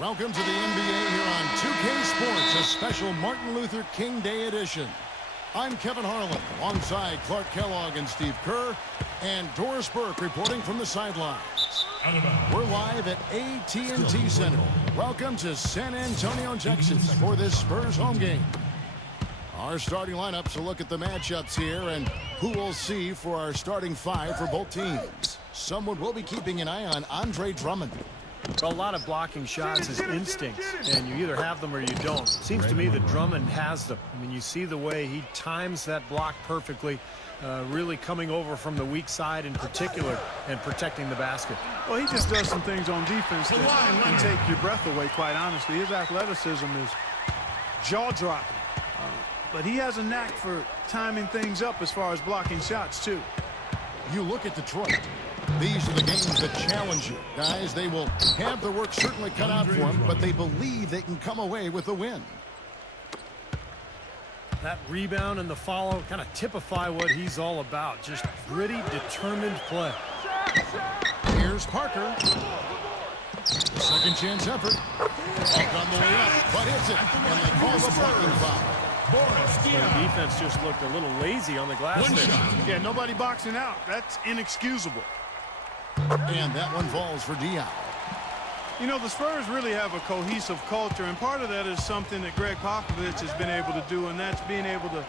Welcome to the NBA here on 2K Sports, a special Martin Luther King Day edition. I'm Kevin Harlan, alongside Clark Kellogg and Steve Kerr, and Doris Burke reporting from the sidelines. We're live at AT&T Center. Welcome to San Antonio, Texas, for this Spurs home game. Our starting lineups will look at the matchups here and who we'll see for our starting five for both teams. Someone will be keeping an eye on Andre Drummond. Well, a lot of blocking shots is instinct, and you either have them or you don't. Seems to me that Drummond has them. I mean, you see the way he times that block perfectly, really coming over from the weak side in particular and protecting the basket. Well, he just does some things on defense that can take your breath away, quite honestly. His athleticism is jaw-dropping. But he has a knack for timing things up as far as blocking shots, too. You look at Detroit. These are the games that challenge you. Guys, they will have their work certainly cut out for them, but they believe they can come away with a win. That rebound and the follow kind of typify what he's all about. Just gritty, determined play. Here's Parker. Second chance effort. Up on the way up, but hits it. And they call the blocking foul. The defense just looked a little lazy on the glass there. Yeah, nobody boxing out. That's inexcusable. And that one falls for Dion. You know, the Spurs really have a cohesive culture, and part of that is something that Greg Popovich has been able to do, and that's being able to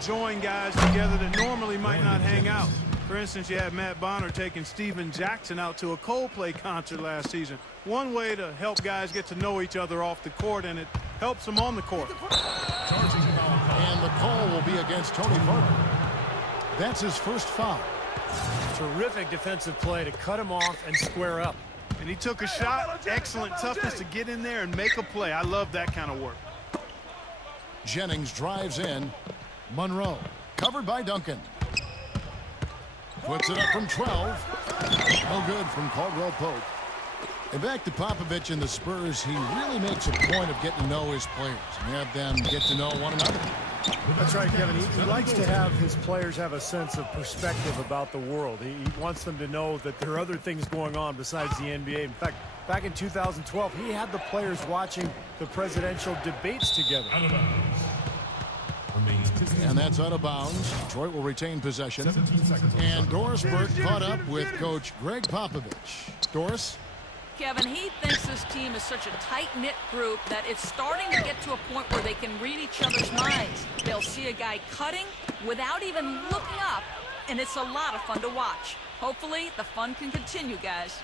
join guys together that normally might not hang out. For instance, you had Matt Bonner taking Steven Jackson out to a Coldplay concert last season. One way to help guys get to know each other off the court, and it helps them on the court. And the call will be against Tony Parker. That's his first foul. Terrific defensive play to cut him off and square up. And he took a shot. Excellent toughness to get in there and make a play. I love that kind of work. Jennings drives in. Monroe covered by Duncan. Puts it up from 12. No good from Caldwell Pope. And back to Popovich and the Spurs, he really makes a point of getting to know his players and have them get to know one another. That's right, Kevin. He likes to have his players have a sense of perspective about the world. He wants them to know that there are other things going on besides the NBA. In fact, back in 2012, he had the players watching the presidential debates together. And that's out of bounds. Detroit will retain possession. And Doris Burke caught up with Coach Greg Popovich. Doris? Kevin, he thinks this team is such a tight-knit group that it's starting to get to a point where they can read each other's minds. They'll see a guy cutting without even looking up, and it's a lot of fun to watch. Hopefully, the fun can continue, guys.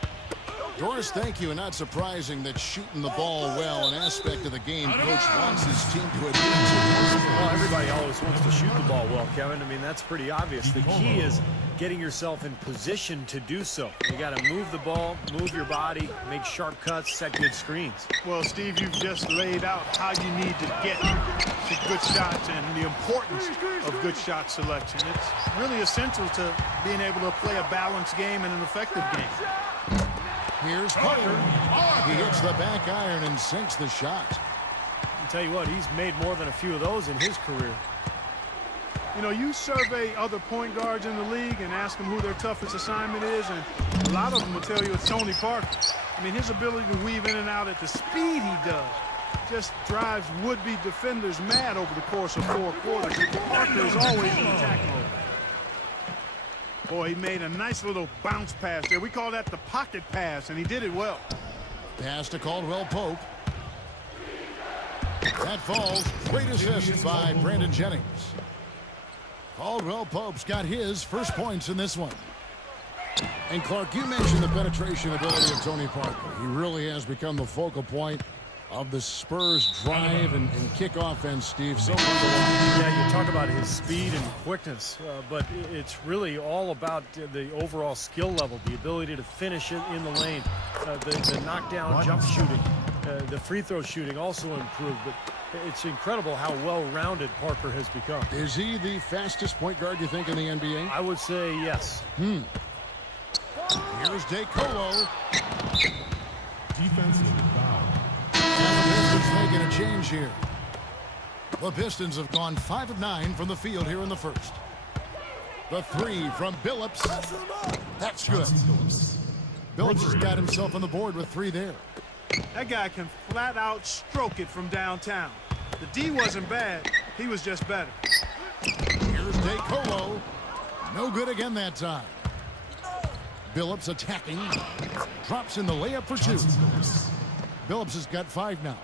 Doris, thank you. And not surprising that shooting the ball well, an aspect of the game Coach wants his team to adhere to. Well, everybody always wants to shoot the ball well, Kevin. I mean, that's pretty obvious. The key is getting yourself in position to do so. You got to move the ball, move your body, make sharp cuts, set good screens. Well, Steve, you've just laid out how you need to get to good shots and the importance of good shot selection. It's really essential to being able to play a balanced game and an effective game. Here's Parker. He hits the back iron and sinks the shot. I'll tell you what, he's made more than a few of those in his career. You know, you survey other point guards in the league and ask them who their toughest assignment is, and a lot of them will tell you it's Tony Parker. I mean, his ability to weave in and out at the speed he does just drives would-be defenders mad over the course of 4 quarters. Parker is always in attack mode. Boy, he made a nice little bounce pass there. We call that the pocket pass, and he did it well. Pass to Caldwell Pope. That falls. Great assist by Brandon Jennings. Caldwell Pope's got his first points in this one. And Clark, you mentioned the penetration ability of Tony Parker. He really has become the focal point of the Spurs drive and kick offense, Steve. So far to watch. Yeah, you talk about his speed and quickness, but it's really all about the overall skill level, the ability to finish it in the lane, the knockdown jump shooting, the free throw shooting also improved. But it's incredible how well-rounded Parker has become. Is he the fastest point guard, you think, in the NBA? I would say yes. Here's DeColo. Defensive foul. And the Pistons making a change here. The Pistons have gone 5 of 9 from the field here in the first. The three from Billups. That's good. Billups has got himself on the board with 3 there. That guy can flat out stroke it from downtown. The D wasn't bad. He was just better. Here's DeColo. No good again that time. Billups attacking. Drops in the layup for two. Billups has got 5 now.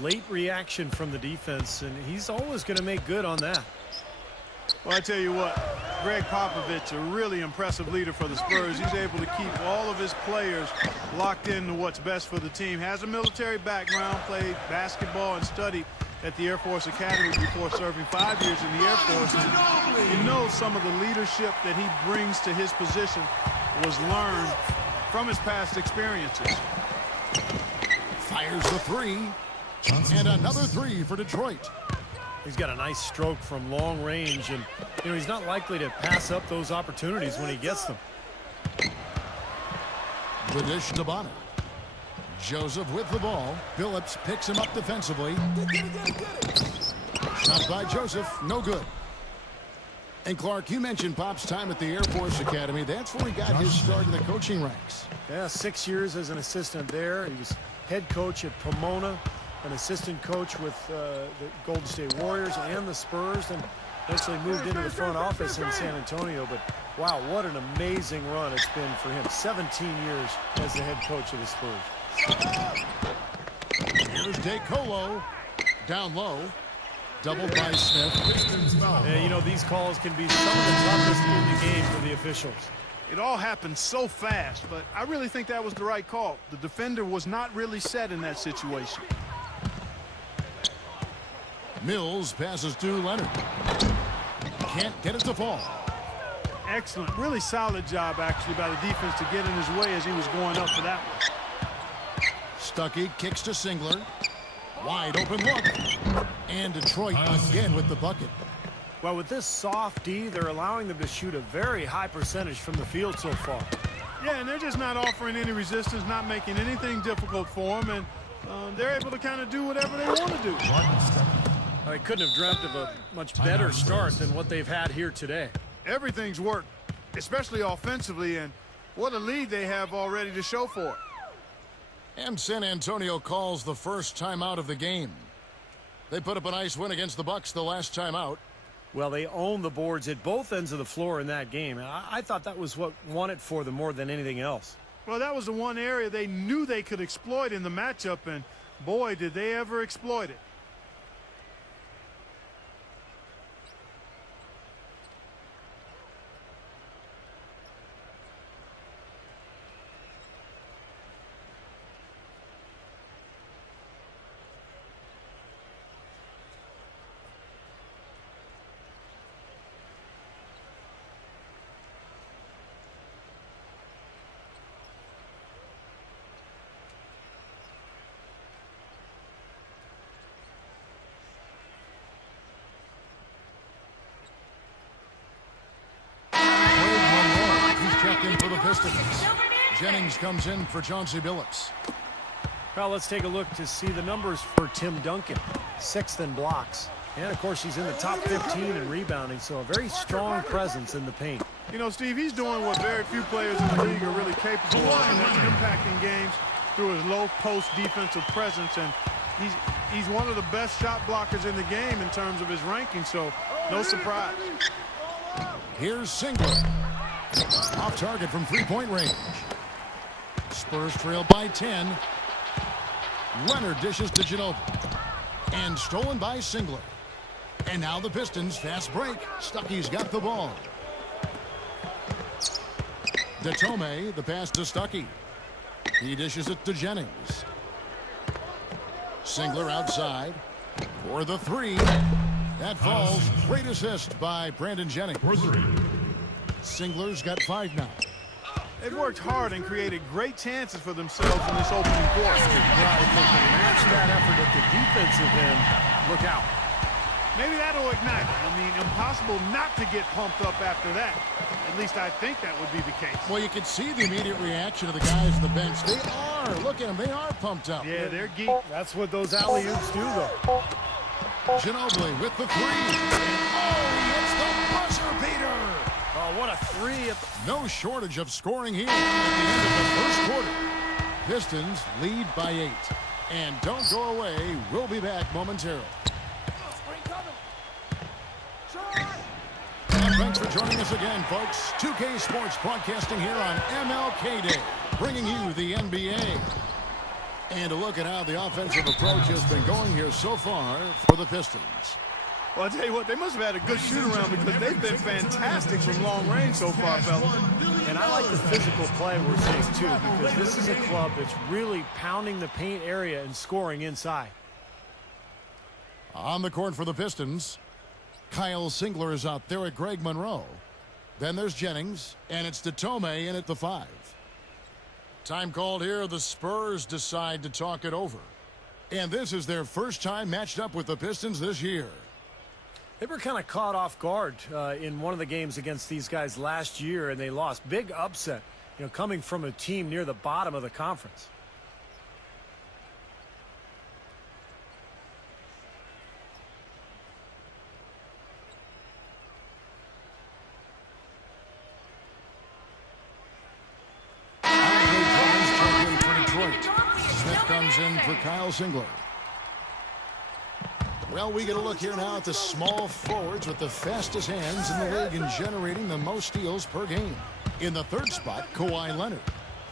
Late reaction from the defense, and he's always going to make good on that. Well, I tell you what, Greg Popovich, a really impressive leader for the Spurs. He's able to keep all of his players locked into what's best for the team. Has a military background, played basketball and studied at the Air Force Academy before serving 5 years in the Air Force. And you know some of the leadership that he brings to his position was learned from his past experiences. Fires the 3. And another 3 for Detroit. He's got a nice stroke from long range, and he's not likely to pass up those opportunities when he gets them. The dish to Bonner. Joseph with the ball. Billups picks him up defensively. Shot by Joseph, no good. And Clark, you mentioned Pop's time at the Air Force Academy. That's where he got his start in the coaching ranks. Yeah, 6 years as an assistant there. He was head coach at Pomona, an assistant coach with the Golden State Warriors and the Spurs, and eventually moved into the front office in San Antonio. But wow, what an amazing run it's been for him. 17 years as the head coach of the Spurs. Here's DeColo. Down low. Doubled by Smith. Yeah, these calls can be some of the toughest in the game for the officials. It all happened so fast, but I really think that was the right call. The defender was not really set in that situation. Mills passes to Leonard. Can't get it to fall. Excellent. Really solid job, actually, by the defense to get in his way as he was going up for that one. Stuckey kicks to Singler. Wide open look. And Detroit again with the bucket. Well, with this soft D, they're allowing them to shoot a very high percentage from the field so far. Yeah, and they're just not offering any resistance, not making anything difficult for them, and they're able to kind of do whatever they want to do. They couldn't have dreamt of a much better start than what they've had here today. Everything's worked, especially offensively, and what a lead they have already to show for it. And San Antonio calls the first timeout of the game. They put up a nice win against the Bucks the last time out. Well, they own the boards at both ends of the floor in that game. I thought that was what won it for them more than anything else. Well, that was the one area they knew they could exploit in the matchup, and boy, did they ever exploit it. In for the Pistons. Jennings comes in for Chauncey Billups. Well, let's take a look to see the numbers for Tim Duncan. 6th in blocks. And, of course, he's in the top 15 in rebounding, so a very strong presence in the paint. You know, Steve, he's doing what very few players in the league are really capable of, and that's impacting games through his low-post defensive presence. And he's one of the best shot blockers in the game in terms of his ranking, so no surprise. Here's Singler. Off target from three-point range. Spurs trail by 10. Leonard dishes to Ginobili. And stolen by Singler. And now the Pistons fast break. Stuckey's got the ball. Datome, the pass to Stuckey. He dishes it to Jennings. Singler outside for the 3. That falls. Great assist by Brandon Jennings. Singler's got 5 now. They've worked hard and created great chances for themselves in this opening quarter. Well, if they can match that effort at the defensive end, look out. Maybe that'll ignite them. I mean, impossible not to get pumped up after that. At least I think that would be the case. Well, you can see the immediate reaction of the guys on the bench. They are. Look at them. They are pumped up. Yeah, they're geeked. That's what those alley-oops do, though. Ginobili with the 3. Oh, he hits the buzzer beater. Oh, what a 3. No shortage of scoring here at the end of the first quarter. Pistons lead by 8. And don't go away. We'll be back momentarily. And thanks for joining us again, folks. 2K Sports broadcasting here on MLK Day, bringing you the NBA. And a look at how the offensive approach has been going here so far for the Pistons. Well, I'll tell you what, they must have had a good shoot-around because they've been fantastic from long range so far, fellas. And I like the physical play we're seeing, too, because this is a club that's really pounding the paint area and scoring inside. On the court for the Pistons, Kyle Singler is out there at Greg Monroe. Then there's Jennings, and it's Teamup in at the 5. Time called here. The Spurs decide to talk it over. And this is their first time matched up with the Pistons this year. They were kind of caught off guard in one of the games against these guys last year, and they lost. Big upset, coming from a team near the bottom of the conference. Smith comes in for Kyle Singler. Well, we get a look here now at the small forwards with the fastest hands in the league and generating the most steals per game. In the 3rd spot, Kawhi Leonard.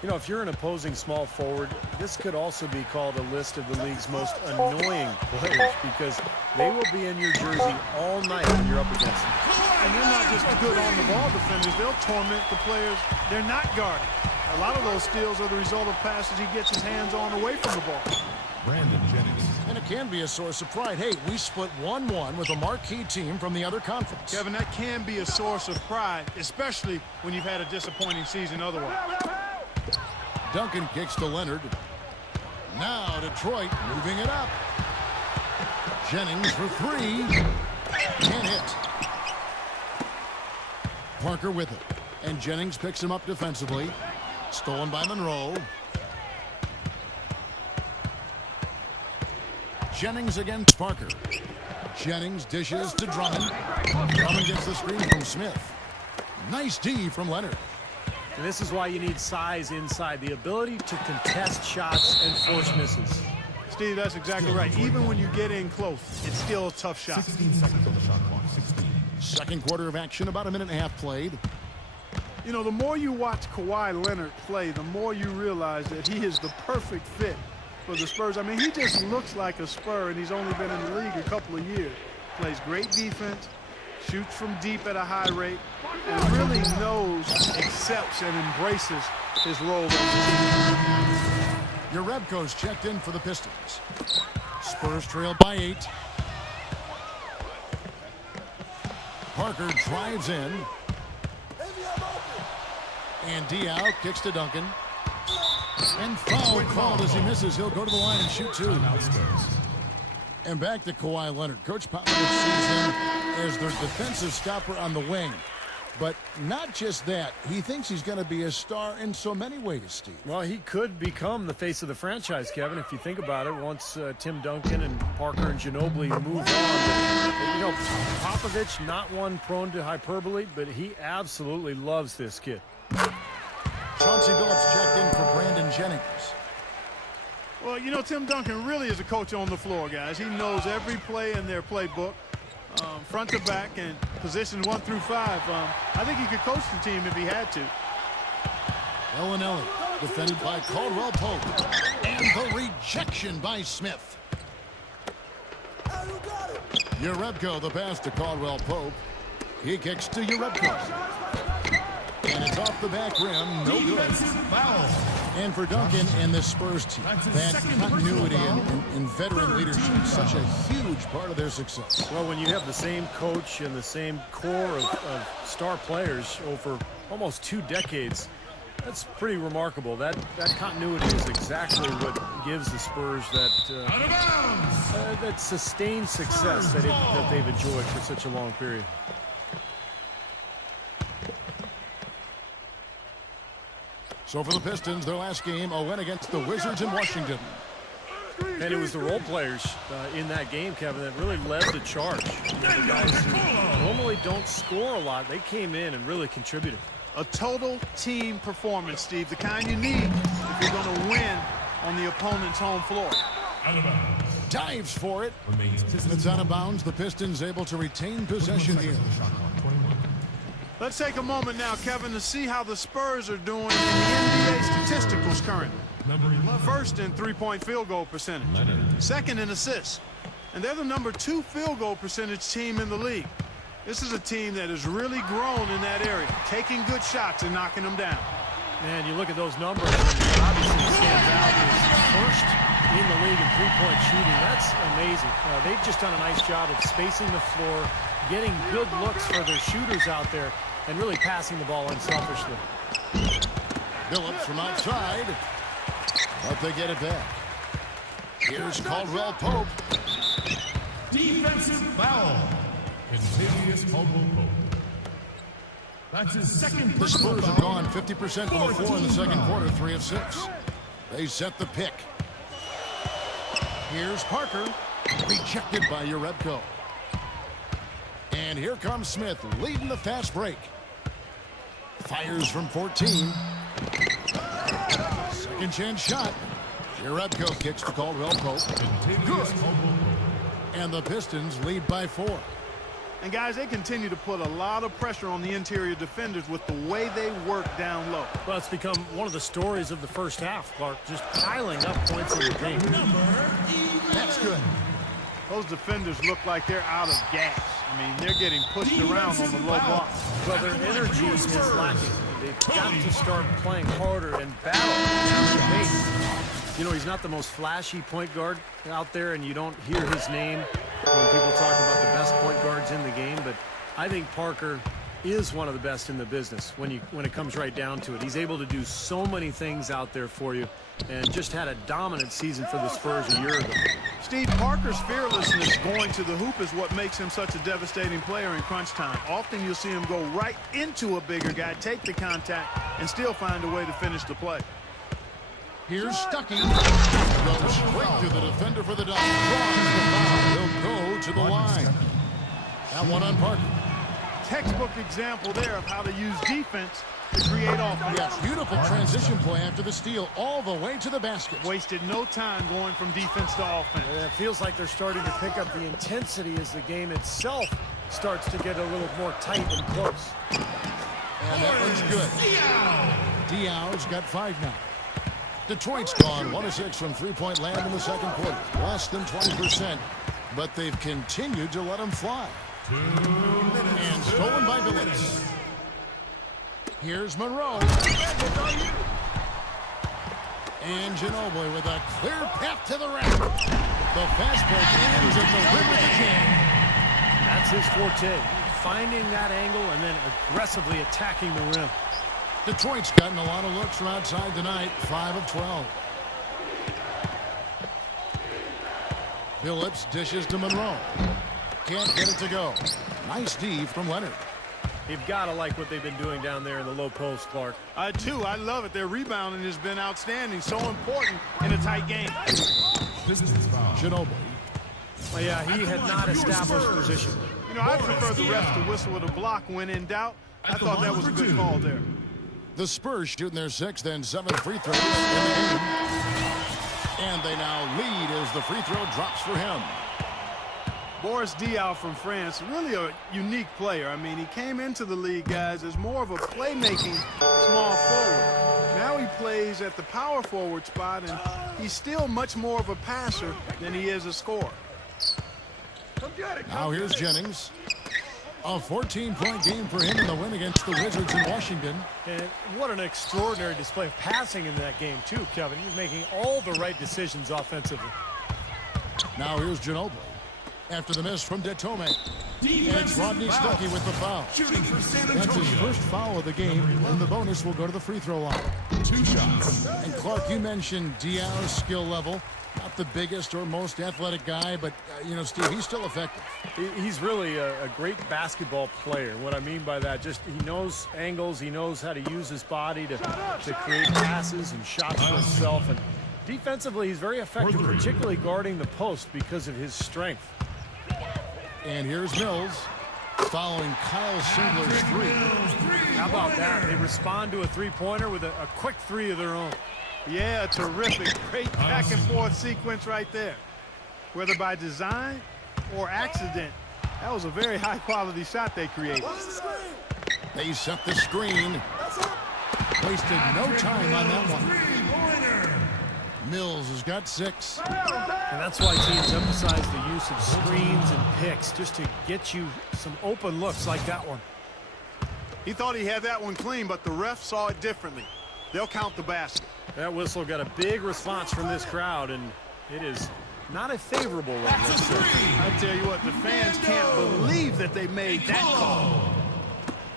If you're an opposing small forward, this could also be called a list of the league's most annoying players because they will be in your jersey all night when you're up against them. And they're not just good on-the-ball defenders. They'll torment the players they're not guarding. A lot of those steals are the result of passes he gets his hands on away from the ball. Brandon Jennings. And it can be a source of pride. Hey, we split 1-1 with a marquee team from the other conference. Kevin, that can be a source of pride, especially when you've had a disappointing season otherwise. Duncan kicks to Leonard. Now Detroit moving it up. Jennings for 3. Can't hit. Parker with it. And Jennings picks him up defensively. Stolen by Monroe. Jennings against Parker. Jennings dishes to Drummond. Drummond gets the screen from Smith. Nice D from Leonard. And this is why you need size inside, the ability to contest shots and force misses. Steve, that's exactly right. Even when you get in close, it's still a tough shot. 16 seconds on the shot clock. 16. Second quarter of action, about a minute and a half played. The more you watch Kawhi Leonard play, the more you realize that he is the perfect fit for the Spurs. I mean, he just looks like a Spur, and he's only been in the league a couple of years. Plays great defense, shoots from deep at a high rate, and really knows, accepts, and embraces his role on the team. Urebko's checked in for the Pistons. Spurs trail by 8. Parker drives in. And Diaw kicks to Duncan. And foul called as he misses. He'll go to the line and shoot 2. And back to Kawhi Leonard. Coach Popovich sees him as their defensive stopper on the wing. But not just that. He thinks he's going to be a star in so many ways, Steve. Well, he could become the face of the franchise, Kevin, if you think about it, once Tim Duncan and Parker and Ginobili move on. But, Popovich, not one prone to hyperbole, but he absolutely loves this kid. Chauncey Billups checked in for Brandon Jennings. Well, Tim Duncan really is a coach on the floor, guys. He knows every play in their playbook, front to back, and positions 1 through 5. I think he could coach the team if he had to. Ellenelli, defended by Caldwell Pope. And the rejection by Smith. Urebko, the pass to Caldwell Pope. He kicks to Urebko. And it's off the back rim, no good. And for Duncan and the Spurs team, that continuity and veteran leadership, such a huge part of their success. Well, when you have the same coach and the same core of star players over almost 2 decades, that's pretty remarkable. That continuity is exactly what gives the Spurs that sustained success that they've enjoyed for such a long period. So for the Pistons, their last game, a win against the Wizards in Washington. And it was the role players in that game, Kevin, that really led the charge. The guys who normally don't score a lot, they came in and really contributed. A total team performance, Steve, the kind you need if you're going to win on the opponent's home floor. Dives for it. It's out of bounds. The Pistons able to retain possession here. Let's take a moment now, Kevin, to see how the Spurs are doing in the NBA statisticals currently. First in three-point field goal percentage. Second in assists. And they're the #2 field goal percentage team in the league. This is a team that has really grown in that area, taking good shots and knocking them down. Man, you look at those numbers, and obviously stands out as first in the league in three-point shooting. That's amazing. They've just done a nice job of spacing the floor, getting good looks for their shooters out there, and really passing the ball unselfishly. Phillips from outside, but they get it back. Here's Caldwell Pope. Defensive foul. Contagious Caldwell Pope. That's his second. The Spurs are gone 50% from the floor in the second quarter, 3 of 6. They set the pick. Here's Parker, rejected by Urebko. And here comes Smith, leading the fast break. Fires from 14. Second chance shot. Urebko kicks to Caldwell Pope. Good. And the Pistons lead by 4. And guys, they continue to put a lot of pressure on the interior defenders with the way they work down low. Well, it's become one of the stories of the first half, Clark, just piling up points in the paint. That's good. Those defenders look like they're out of gas. I mean, they're getting pushed around on the low block. Well, their energy is lacking. They've got to start playing harder and battle the pace. You know, he's not the most flashy point guard out there, and you don't hear his name when people talk about the best point guards in the game, but I think Parker is one of the best in the business when it comes right down to it. He's able to do so many things out there for you, and just had a dominant season for the Spurs a year ago. Steve, Parker's fearlessness going to the hoop is what makes him such a devastating player in crunch time. Often you'll see him go right into a bigger guy, take the contact, and still find a way to finish the play. Here's Stuckey. Goes straight to the defender for the dunk. Draws the foul. He'll go to the line. That one on Parker. Textbook example there of how to use defense to create offense. Yeah, beautiful transition play after the steal all the way to the basket. Wasted no time going from defense to offense. It feels like they're starting to pick up the intensity as the game itself starts to get a little more tight and close. And that one's good. Diaw's got 5 now. Detroit's gone 1 of 6 from three-point land in the second quarter. Less than 20%, but they've continued to let them fly. And stolen by Phillips. Here's Monroe. And Ginobili with a clear path to the rack. The fast break ends at the rim of the jam. That's his forte, finding that angle and then aggressively attacking the rim. Detroit's gotten a lot of looks from outside tonight, 5 of 12. Phillips dishes to Monroe. Can't get it to go. Nice D from Leonard. You've got to like what they've been doing down there in the low post, Clark. I do. I love it. Their rebounding has been outstanding. So important in a tight game. Ginobili. Well, yeah, he had not established position. You know, I prefer the refs to whistle with a block when in doubt. I thought that was a good call there. The Spurs shooting their 6th and 7th free throws in the game. And they now lead as the free throw drops for him. Boris Diaw from France, really a unique player. I mean, he came into the league, guys, as more of a playmaking small forward. Now he plays at the power forward spot, and he's still much more of a passer than he is a scorer. Now here's Jennings. A 14-point game for him in the win against the Wizards in Washington. And what an extraordinary display of passing in that game, too, Kevin. He's making all the right decisions offensively. Now here's Ginobili. After the miss from Detome. And it's Rodney Stuckey with the foul. That's his first foul of the game, and the bonus will go to the free throw line. 2 shots. And Clark, you mentioned Diaw's skill level. Not the biggest or most athletic guy, but, you know, Steve, he's still effective. He's really a great basketball player. What I mean by that, just he knows angles, he knows how to use his body to create passes and shots for himself. And defensively, he's very effective, particularly guarding the post because of his strength. And here's Mills following Kyle Singler's 3. How about that? They respond to a three-pointer with a quick 3 of their own. Yeah, terrific. Great back and forth sequence right there. Whether by design or accident, that was a very high quality shot they created. They set the screen. Wasted no time on that one. Mills has got 6. And that's why teams emphasize the use of screens and picks, just to get you some open looks like that one. He thought he had that one clean, but the ref saw it differently. They'll count the basket. That whistle got a big response from this crowd, and it is not a favorable one. I tell you what, the fans can't believe that they made that call.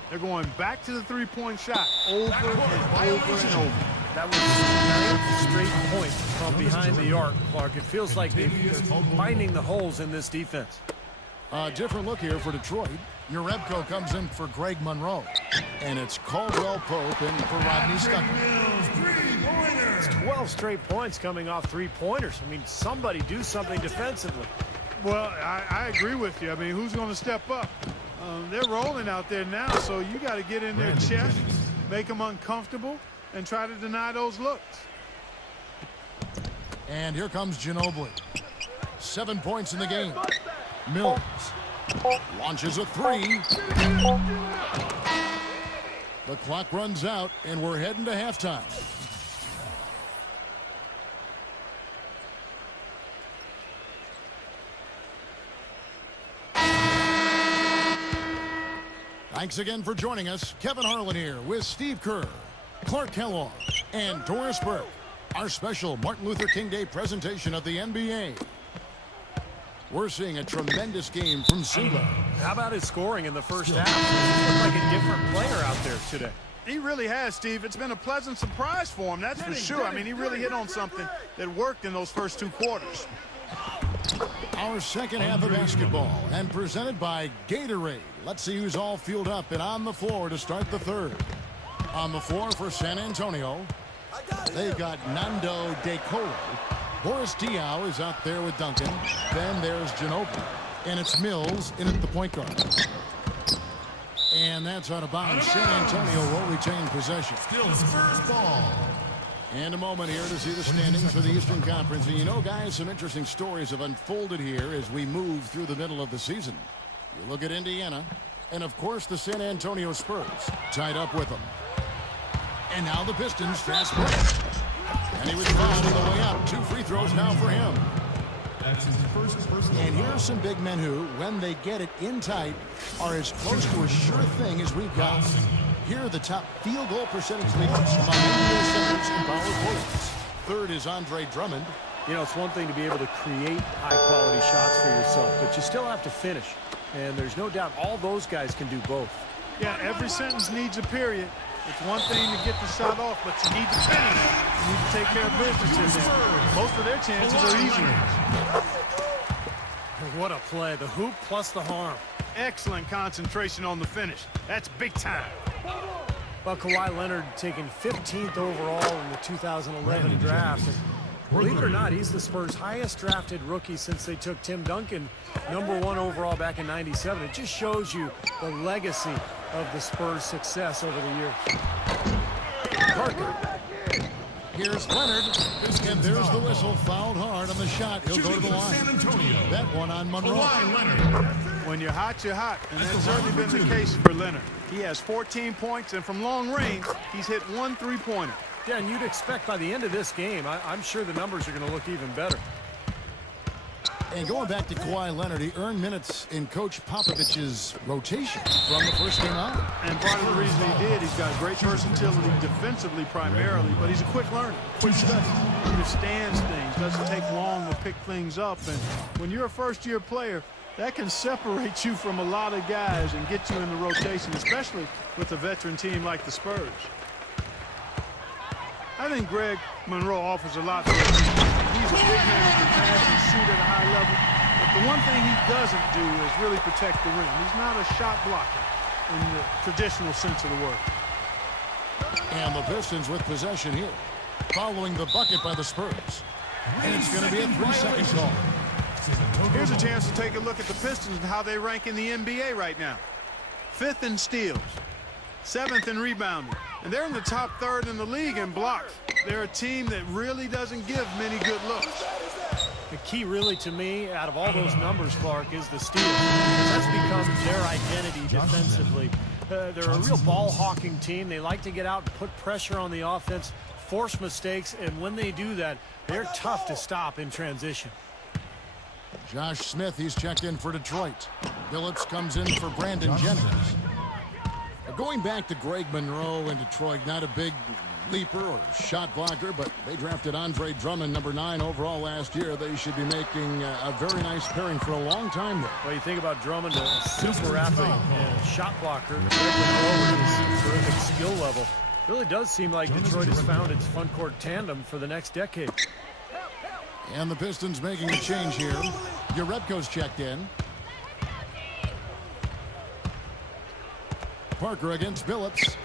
They're going back to the three-point shot over and over and over. That was 9th straight point from behind the arc, Clark. It feels like they're finding the holes in this defense. A different look here for Detroit. Urebko comes in for Greg Monroe. And it's Caldwell Pope in for Rodney Stuckey. It's 12 straight points coming off three-pointers. I mean, somebody do something defensively. Well, I agree with you. I mean, who's going to step up? They're rolling out there now, so you got to get in their chest, make them uncomfortable, and try to deny those looks. And here comes Ginobili. 7 points in the game. Mills launches a 3. The clock runs out, and we're heading to halftime. Thanks again for joining us. Kevin Harlan here with Steve Kerr, Clark Kellogg, and Doris Burke. Our special Martin Luther King Day presentation of the NBA. We're seeing a tremendous game from Single. How about his scoring in the first half? He looked like a different player out there today. He really has, Steve. It's been a pleasant surprise for him, that's for sure. I mean, he really hit on something that worked in those first 2 quarters. Our second half of basketball, and presented by Gatorade. Let's see who's all fueled up and on the floor to start the third. On the floor for San Antonio, they've got Nando De Colo. Boris Diaw is out there with Duncan. Then there's Ginobili. And it's Mills in at the point guard. And that's out of bounds. San Antonio will retain possession. Still Spurs ball. And a moment here to see the standings for the Eastern Conference. And you know, guys, some interesting stories have unfolded here as we move through the middle of the season. You look at Indiana, and of course the San Antonio Spurs tied up with them. And now the Pistons fast break. And he was fouled on the way up. 2 free throws now for him. That's his first personal. And here's some big men who, when they get it in tight, are as close to a sure thing as we've got. Here are the top field goal percentage leaders among NBA centers and power forwards. Third is Andre Drummond. You know, it's one thing to be able to create high-quality shots for yourself, but you still have to finish. And there's no doubt all those guys can do both. Yeah, every sentence needs a period. It's one thing to get the shot off, but you need to finish. You need to take care of business in there. Most of their chances are easier. What a play. The hoop plus the harm. Excellent concentration on the finish. That's big time. Well, Kawhi Leonard taken 15th overall in the 2011 draft. And believe it or not, he's the Spurs' highest drafted rookie since they took Tim Duncan #1 overall back in '97. It just shows you the legacy of the Spurs' success over the years. Parker. Here's Leonard. And there's the whistle. Fouled hard on the shot. He'll go to the line. That one on Monroe. When you're hot, you're hot. And that's certainly been the case for Leonard. He has 14 points, and from long range, he's hit 1 3-pointer. Yeah, and you'd expect by the end of this game, I'm sure the numbers are going to look even better. And going back to Kawhi Leonard, he earned minutes in Coach Popovich's rotation from the first game out. And part of the reason he did, he's got great versatility defensively primarily, but he's a quick learner, quick study. He understands things, doesn't take long to pick things up. And when you're a first-year player, that can separate you from a lot of guys and get you in the rotation, especially with a veteran team like the Spurs. I think Greg Monroe offers a lot to the team. He's a big man who can pass and shoot at a high level. But the one thing he doesn't do is really protect the rim. He's not a shot blocker in the traditional sense of the word. And the Pistons with possession here, following the bucket by the Spurs. And it's going to be a 3-second call. Here's a chance to take a look at the Pistons and how they rank in the NBA right now. 5th in steals, 7th in rebounding, And they're in the top third in the league in blocks. They're a team that really doesn't give many good looks. The key really to me out of all those numbers, Clark, is the steals. That's become their identity defensively. They're a real ball-hawking team. They like to get out and put pressure on the offense, force mistakes, and when they do that, they're tough to stop in transition. Josh Smith, he's checked in for Detroit. Billups comes in for Brandon Jennings. Going back to Greg Monroe in Detroit, not a big leaper or shot blocker, but they drafted Andre Drummond, number 9 overall last year. They should be making a very nice pairing for a long time there. Well, you think about Drummond, a super athlete and a shot blocker. Greg Monroe with his terrific skill level. Really does seem like Detroit has found its front court tandem for the next decade. And the Pistons making a change here. Urebko's checked in. Parker against Billups.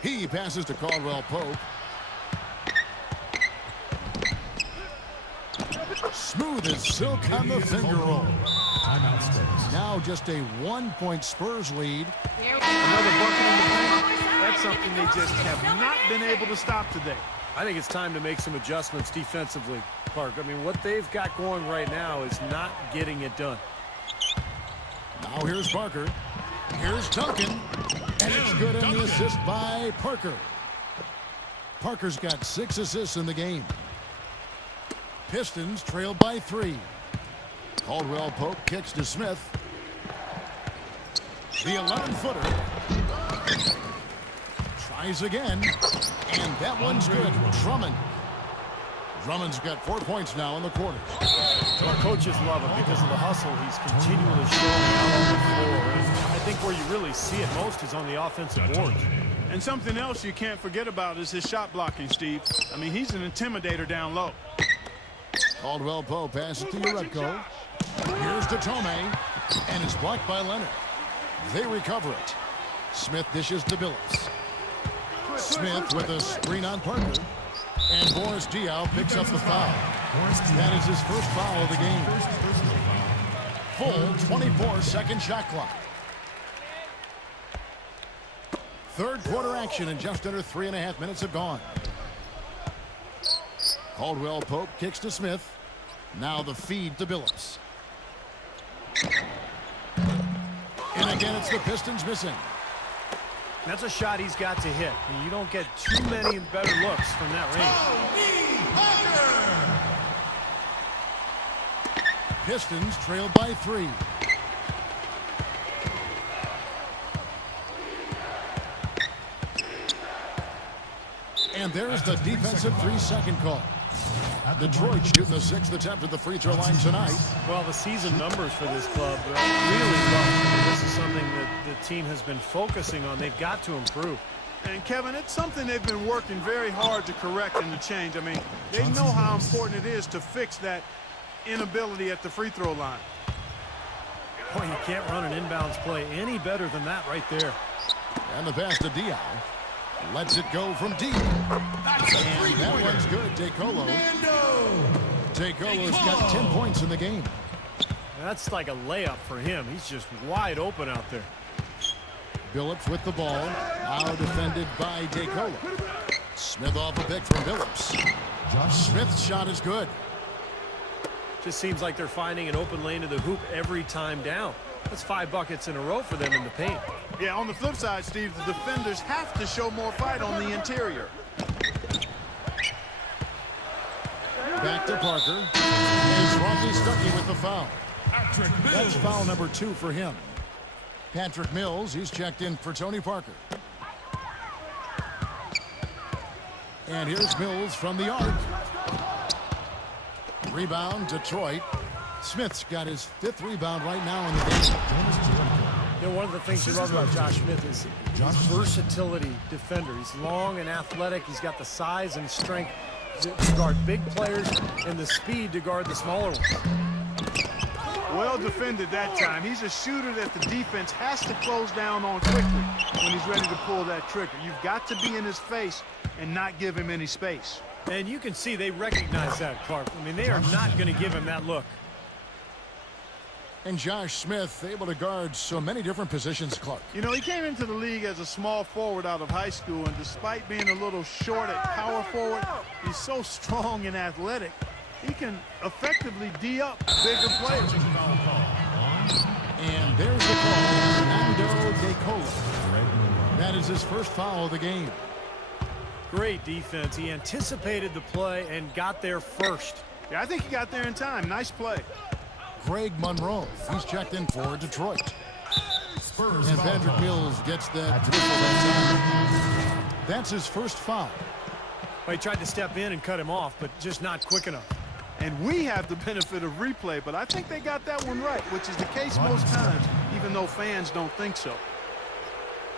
He passes to Caldwell Pope. Smooth as silk on the finger roll. Timeout Spurs. Now just a 1-point Spurs lead. Another bucket in the paint. That's something they just have not been able to stop today. I think it's time to make some adjustments defensively, Clark. I mean, what they've got going right now is not getting it done. Now here's Parker. Here's Duncan. And it's good in the assist by Parker. Parker's got 6 assists in the game. Pistons trail by 3. Caldwell Pope kicks to Smith. The 11-footer. Tries again. And that one's good. Drummond. Drummond's got 4 points now in the quarters. Our coaches love him because of the hustle he's continually showing out on the floor. And I think where you really see it most is on the offensive boards. And something else you can't forget about is his shot blocking, Steve. I mean, he's an intimidator down low. Caldwell Pope passes to Urebko. Here's to Tome. And it's blocked by Leonard. They recover it. Smith dishes to Billups. Smith with a screen on Parker. And Boris Diaw picks up the foul. That is his first foul of the game. Full 24-second shot clock. Third quarter action and just under 3.5 minutes have gone. Caldwell Pope kicks to Smith. Now the feed to Billups. And again, it's the Pistons missing. That's a shot he's got to hit. You don't get too many better looks from that range. Pistons trail by 3. And there's the defensive 3-second call. Detroit shooting the 6th attempt at the free throw line tonight. Well, the season numbers for this club are really low. This is something that the team has been focusing on. They've got to improve. And, Kevin, it's something they've been working very hard to correct and to change. I mean, they know how important it is to fix that inability at the free throw line. Boy, you can't run an inbounds play any better than that right there. And the pass to Diaw. Lets it go from deep. And that one's good. DeColo. DeColo's got 10 points in the game. That's like a layup for him. He's just wide open out there. Billups with the ball. Now defended by DeColo. Smith off a pick from Billups. Smith's shot is good. Just seems like they're finding an open lane to the hoop every time down. That's 5 buckets in a row for them in the paint. Yeah, on the flip side, Steve, the defenders have to show more fight on the interior. Back to Parker. And Rocky Stuckey with the foul. That's foul number 2 for him. Patrick Mills, he's checked in for Tony Parker. And here's Mills from the arc. Rebound, Detroit. Smith's got his 5th rebound right now in the game. You know, one of the things you love about Josh Smith is his versatility defender. He's long and athletic. He's got the size and strength to guard big players and the speed to guard the smaller ones. Well defended that time. He's a shooter that the defense has to close down on quickly when he's ready to pull that trigger. You've got to be in his face and not give him any space. And you can see they recognize that, Clark. I mean, they are not going to give him that look. And Josh Smith able to guard so many different positions, Clark. You know, he came into the league as a small forward out of high school, and despite being a little short at power forward, he's so strong and athletic. He can effectively D up bigger players. And there's the call, Fernando DeColo. That is his first foul of the game. Great defense. He anticipated the play and got there first. Yeah, I think he got there in time. Nice play. Greg Monroe, he's checked in for Detroit. Spurs And foul Patrick call. Mills gets that whistle that time. That's his first foul. Well, he tried to step in and cut him off, but just not quick enough. And we have the benefit of replay, but I think they got that one right, which is the case most times, even though fans don't think so.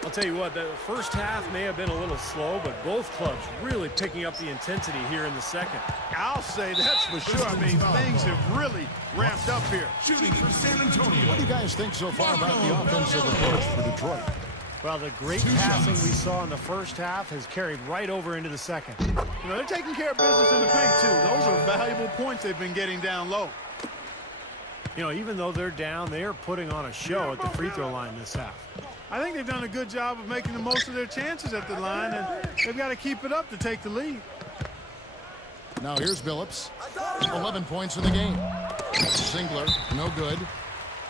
I'll tell you what, the first half may have been a little slow, but both clubs really picking up the intensity here in the second. I'll say that's for sure. I mean, things have really ramped up here. Shooting for San Antonio. What do you guys think so far about the offensive approach for Detroit? Well, the great passing we saw in the first half has carried right over into the second. You know, they're taking care of business in the paint, too. Those are valuable points they've been getting down low. You know, even though they're down, they are putting on a show at the free throw line this half. I think they've done a good job of making the most of their chances at the line, and they've got to keep it up to take the lead. Now here's Billups. 11 points in the game. Singler, no good.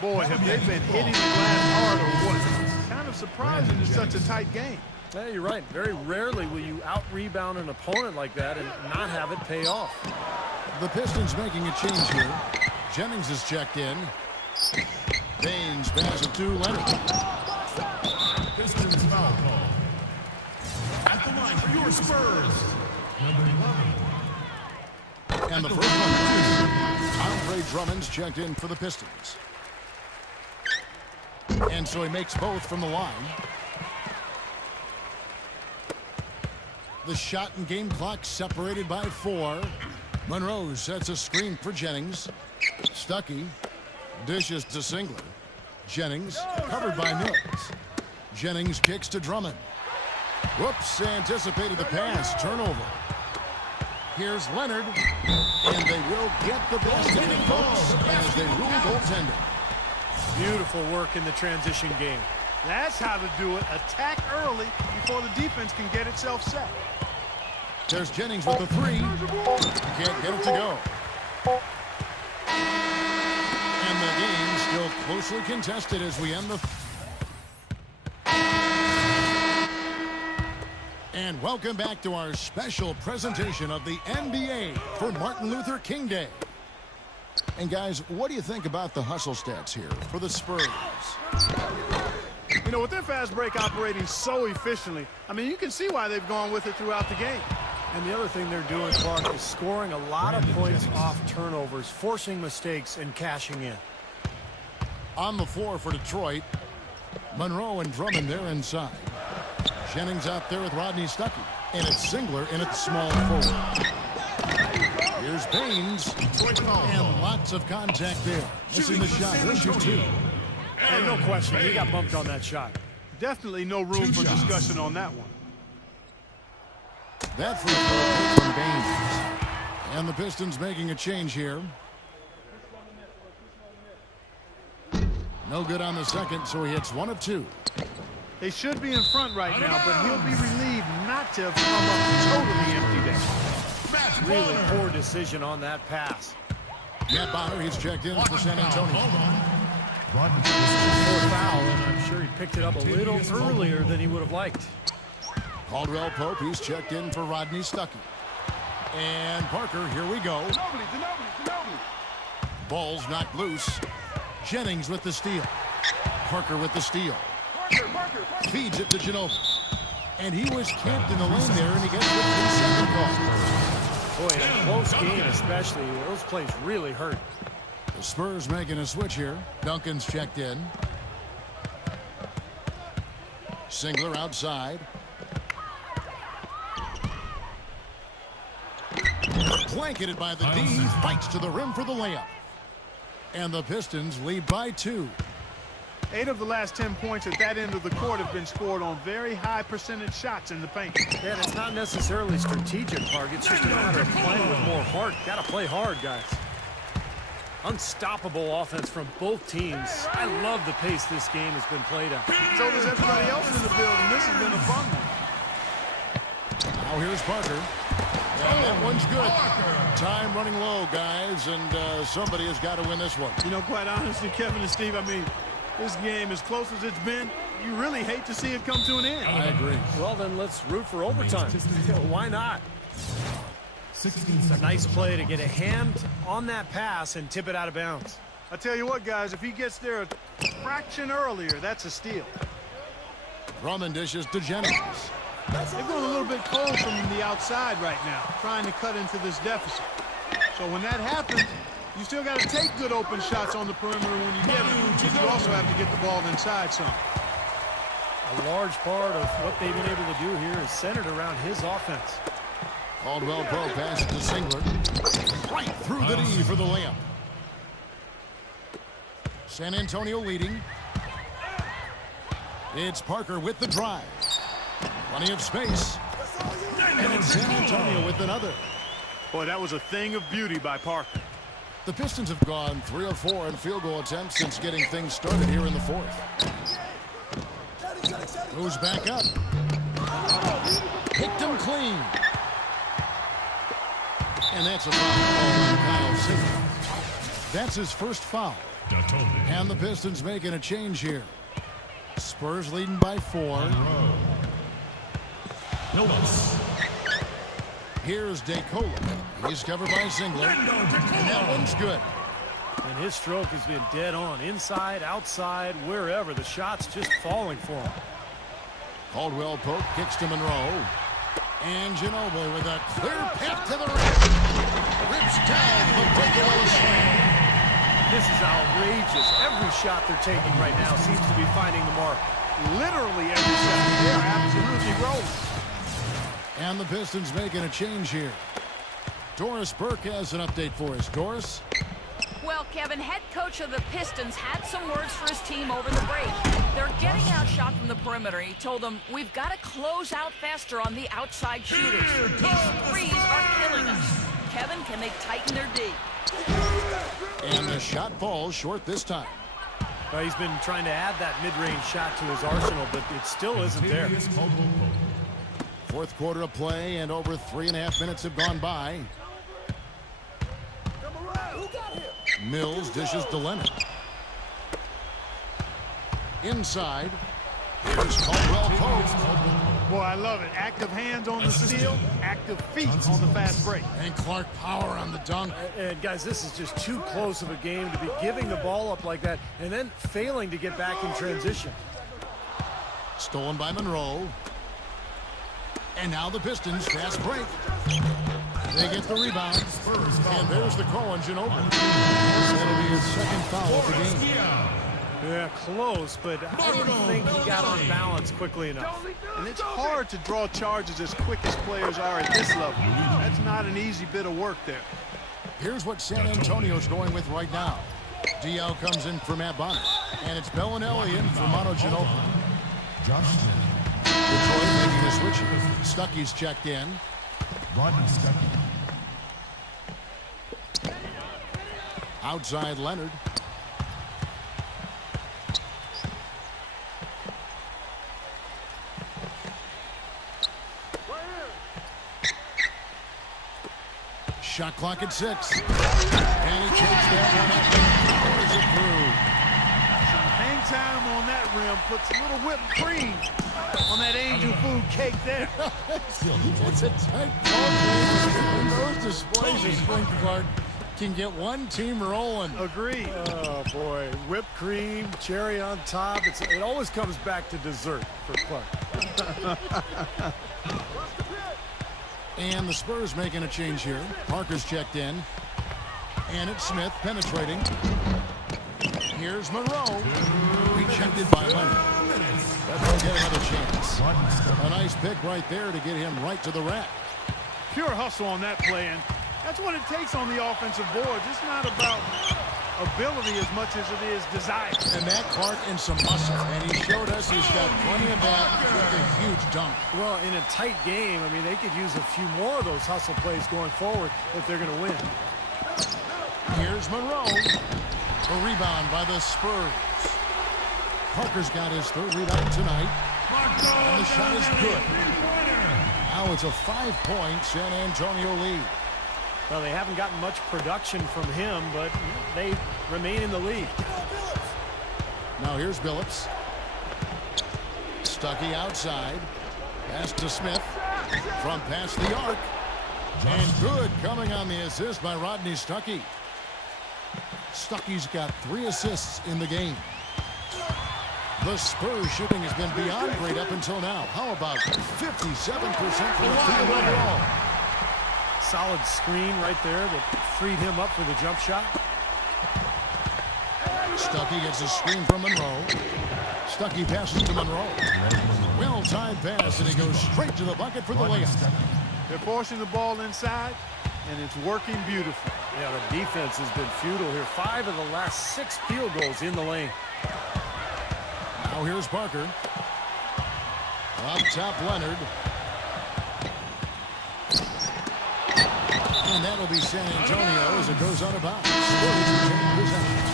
Boy, have they been hitting the glass hard or what? It's kind of surprising in such a tight game. Yeah, you're right. Very rarely will you out-rebound an opponent like that and not have it pay off. The Pistons making a change here. Jennings is checked in. Baines passes it to Leonard. Pistons foul call. At the line for your Spurs. Number 11. And the first one, Andre Drummond's checked in for the Pistons. And so he makes both from the line. The shot and game clock separated by 4. Monroe sets a screen for Jennings. Stuckey dishes to Singler. Jennings covered by Mills. Jennings kicks to Drummond. Whoops, anticipated the pass. Turnover. Here's Leonard. And they will get the basket, folks, as they rule goaltending. Beautiful work in the transition game. That's how to do it. Attack early before the defense can get itself set. There's Jennings with the 3. Can't get it to go. And the game still closely contested as we end the... And welcome back to our special presentation of the NBA for Martin Luther King Day. And guys, what do you think about the hustle stats here for the Spurs? You know, with their fast break operating so efficiently, I mean, you can see why they've gone with it throughout the game. And the other thing they're doing, Clark, is scoring a lot of points off turnovers, forcing mistakes and cashing in. On the floor for Detroit, Monroe and Drummond there inside. Jennings out there with Rodney Stuckey. And it's Singler in at small forward. Here's Baines. And lots of contact there. Missing the shot. Here's your 2. And no question, he got bumped on that shot. Definitely no room for discussion on that one. That free throw from Baines. And the Pistons making a change here. No good on the second, so he hits 1 of 2. They should be in front right now, but he'll be relieved not to have come up totally empty there. Really poor decision on that pass. Matt Bonner, he's checked in for San Antonio. Poor foul, and I'm sure he picked it up a little earlier than he would have liked. Caldwell Pope, he's checked in for Rodney Stuckey. And Parker, here we go. Ball's knocked loose. Jennings with the steal. Parker with the steal. Feeds it to Ginobili. And he was camped in the lane there, and he gets the 3-second call. Boy, in a close game especially, those plays really hurt. The Spurs making a switch here. Duncan's checked in. Singler outside. Blanketed by the D. He fights to the rim for the layup. And the Pistons lead by 2. 8 of the last 10 points at that end of the court have been scored on very high percentage shots in the paint. Yeah, it's not necessarily strategic, Park. It's just a matter of playing with more heart. Got to play hard, guys. Unstoppable offense from both teams. I love the pace this game has been played at. So does everybody else in the building. This has been a fun one. Now here's Parker. And that one's good. Time running low, guys, and somebody has got to win this one. You know, quite honestly, Kevin and Steve, I mean, this game, as close as it's been, you really hate to see it come to an end. I agree. Well, then let's root for overtime. Why not? 16 It's a seconds. nice play to get a hand on that pass and tip it out of bounds. I tell you what, guys, if he gets there a fraction earlier, that's a steal. Drummond dishes to Jennings. They're going a little bit cold from the outside right now, trying to cut into this deficit. So when that happens, you still got to take good open shots on the perimeter when you get them. But you also have to get the ball inside some. A large part of what they've been able to do here is centered around his offense. Caldwell Pope passes to Singler. Right through the knee for the layup. San Antonio leading. It's Parker with the drive. Plenty of space. And it's San Antonio with another. Boy, that was a thing of beauty by Parker. The Pistons have gone 3 of 4 in field goal attempts since getting things started here in the fourth. Moves back up. Picked him clean. And that's a foul call on Kyle Singler. That's his first foul. And the Pistons making a change here. Spurs leading by 4. Here's DeCola. He's covered by Singler. And that one's good. And his stroke has been dead on. Inside, outside, wherever. The shot's just falling for him. Caldwell Pope kicks to Monroe. And Ginobili with a clear path to the rim. Rips down the breakaway slam. This is outrageous. Every shot they're taking right now seems to be finding the mark. Literally every shot. They are absolutely rolling. And the Pistons making a change here. Doris Burke has an update for us. Doris? Well, Kevin, head coach of the Pistons had some words for his team over the break. They're getting outshot from the perimeter. He told them, we've got to close out faster on the outside shooters. These threes are killing us. Kevin, can they tighten their D? And the shot falls short this time. Well, he's been trying to add that mid-range shot to his arsenal, but it still isn't there. Fourth quarter of play, and over 3.5 minutes have gone by. Mills dishes to Leonard. Inside. Here's Caldwell Pope. Boy, I love it. Active hands on the steal, active feet on the fast break. And Clark Power on the dunk. And guys, this is just too close of a game to be giving the ball up like that and then failing to get back in transition. Stolen by Monroe. And now the Pistons fast break. They get the rebound. And there's the call on Ginobili. That'll be his second foul of the game. Yeah, close, but I didn't think he got on balance quickly enough. And it's hard to draw charges as quick as players are at this level. That's not an easy bit of work there. Here's what San Antonio's going with right now. Diaw comes in for Matt Bonner. And it's Bellinelli in for Manu Ginobili. Josh Smith. Detroit making a switch. Stuckey's checked in. Rodney Stuckey. Outside Leonard. Shot clock at 6. And he takes that one up and powers it through. Hang time on that rim puts a little whipped cream on that angel food cake there. It's a tight ball game. And those displays of strength, Clark, can get one team rolling. Agreed. Oh, boy. Whipped cream, cherry on top. It always comes back to dessert for Clark. And the Spurs making a change here. Parker's checked in. And it's Smith penetrating. Here's Monroe. Rejected by Leonard. But they'll get another chance. A nice pick right there to get him right to the rack. Pure hustle on that play, and that's what it takes on the offensive boards. It's not about ability as much as it is desire. And Matt Clark in some muscle. And he showed us he's got plenty of that with a huge dunk. Well, in a tight game, I mean, they could use a few more of those hustle plays going forward if they're going to win. Here's Monroe. The rebound by the Spurs. Parker's got his third rebound tonight. And the shot is good. Now it's a 5-point San Antonio lead. Well, they haven't gotten much production from him, but they remain in the lead. Now here's Billups. Stuckey outside. Pass to Smith. From past the arc. And good coming on the assist by Rodney Stuckey. Stuckey's got 3 assists in the game. The Spurs shooting has been beyond great up until now. How about 57% from the field overall? Solid screen right there that freed him up for the jump shot. Stuckey gets a screen from Monroe. Stuckey passes to Monroe. Well-timed pass, and he goes straight to the bucket for the layup. They're forcing the ball inside, and it's working beautifully. Yeah, the defense has been futile here. 5 of the last 6 field goals in the lane. Now here's Parker. Up top, Leonard. And that'll be San Antonio as it goes out of bounds. Spurs retain possession.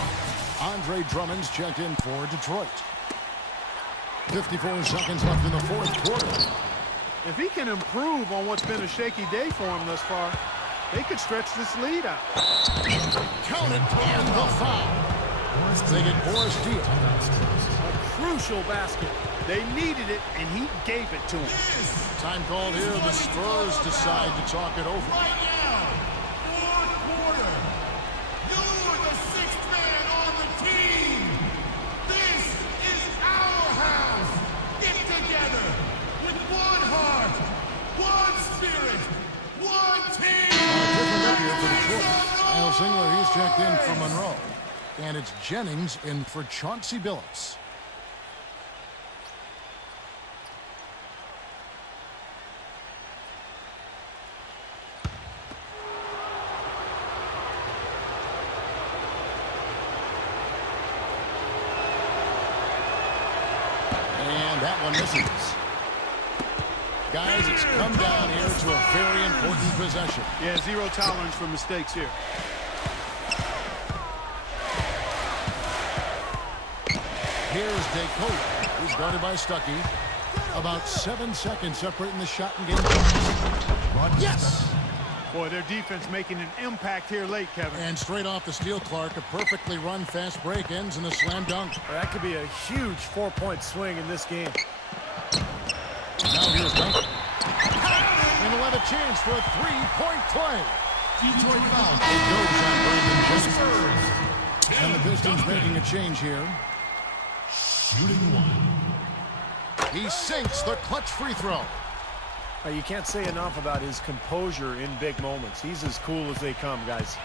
Andre Drummond's checked in for Detroit. 54 seconds left in the 4th quarter. If he can improve on what's been a shaky day for him thus far, they could stretch this lead out. Count it, and the foul. They get Boris Diaw. A crucial basket. They needed it, and he gave it to him. Time called here. The Spurs decide to talk it over. Right now, 4th quarter. You are the 6th man on the team. This is our house. Get together with one heart, one spirit, one team. Different look here for Detroit. Kyle Singler, he's checked in for Monroe. And it's Jennings in for Chauncey Billups. And that one misses. Guys, it's come down here to a very important possession. Yeah, 0 tolerance for mistakes here. Here's DeCote, who's guarded by Stuckey. About 7 seconds separating the shot and game. Yes! Boy, their defense making an impact here late, Kevin. And straight off the steal, Clark, a perfectly run fast break ends in a slam dunk. That could be a huge 4-point swing in this game. Now here's Duncan. And he'll have a chance for a 3-point play. Detroit foul. It goes on Brandon Jennings. And the Pistons making a change here. Shooting 1. He sinks the clutch free throw. You can't say enough about his composure in big moments. He's as cool as they come, guys.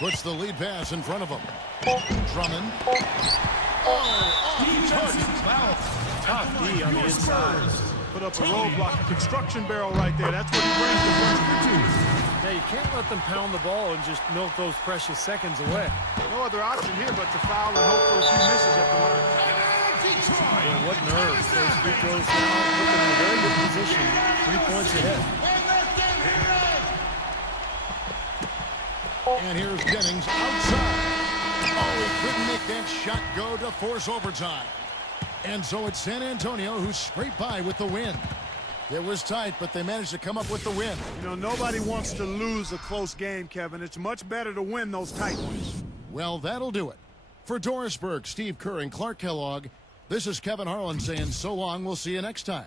Puts the lead pass in front of him. Drummond. Oh, Defensive foul. Tough D on the inside. Put up a roadblock, a construction barrel right there. That's what he brings the first to. Yeah, you can't let them pound the ball and just milk those precious seconds away. No other option here but to foul and hope for a few misses at the line. Yeah, what nerves. Those free throws now put them in a very good position. 3 points ahead. And here's Jennings outside. Oh, he couldn't make that shot go to force overtime. And so it's San Antonio who scraped by with the win. It was tight, but they managed to come up with the win. You know, nobody wants to lose a close game, Kevin. It's much better to win those tight ones. Well, that'll do it. For Doris Burke, Steve Kerr, and Clark Kellogg, this is Kevin Harlan saying so long. We'll see you next time.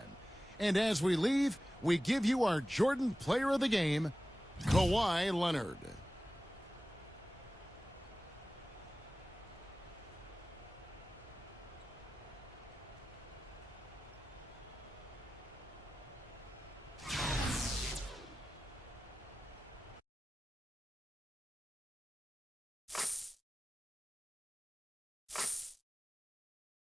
And as we leave, we give you our Jordan Player of the Game, Kawhi Leonard.